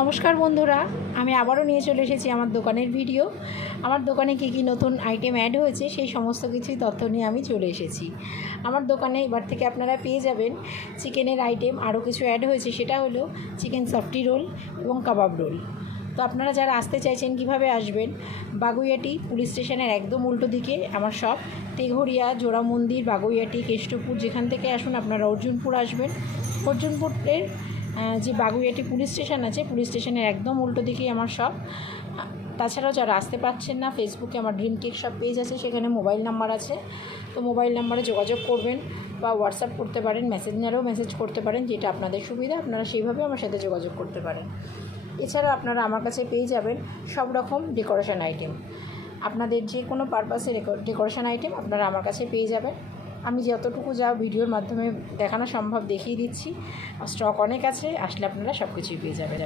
নমস্কার বন্ধুরা, আমি আবারও নিয়ে চলে এসেছি আমার দোকানের ভিডিও। আমার দোকানে কী কী নতুন আইটেম অ্যাড হয়েছে সেই সমস্ত কিছুই তথ্য নিয়ে আমি চলে এসেছি। আমার দোকানে এবার থেকে আপনারা পেয়ে যাবেন চিকেনের আইটেম, আরও কিছু অ্যাড হয়েছে, সেটা হলো চিকেন সফটি রোল এবং কাবাব রোল। তো আপনারা যারা আসতে চাইছেন কিভাবে আসবেন, বাগুইয়াটি পুলিশ স্টেশনের একদম উল্টো দিকে আমার শপ। তেঘরিয়া, জোড়া মন্দির, বাগুইয়াটি, কেষ্টপুর, যেখান থেকে আসুন আপনারা অর্জুনপুর আসবেন। অর্জুনপুরের যে বাগুইয়াটি পুলিশ স্টেশন আছে, পুলিশ স্টেশনের একদম উল্টো দিকেই আমার শপ। তাছাড়াও যারা আসতে পারছেন না, ফেসবুকে আমার ড্রিম কেক শপ পেজ আছে, সেখানে মোবাইল নাম্বার আছে। তো মোবাইল নাম্বারে যোগাযোগ করবেন বা হোয়াটসঅ্যাপ করতে পারেন, মেসেঞ্জারেও মেসেজ করতে পারেন, যেটা আপনাদের সুবিধা আপনারা সেইভাবে আমার সাথে যোগাযোগ করতে পারেন। এছাড়া আপনারা আমার কাছে পেয়ে যাবেন সব রকম ডেকোরেশন আইটেম। আপনাদের যে কোনো পারপাসে ডেকোরেশন আইটেম আপনারা আমার কাছে পেয়ে যাবেন। আমি যতটুকু যা ভিডিওর মাধ্যমে দেখানো সম্ভব দেখিয়ে দিচ্ছি। স্টক অনেক আছে, আসলে আপনারা সব কিছুই পেয়ে যাবেন।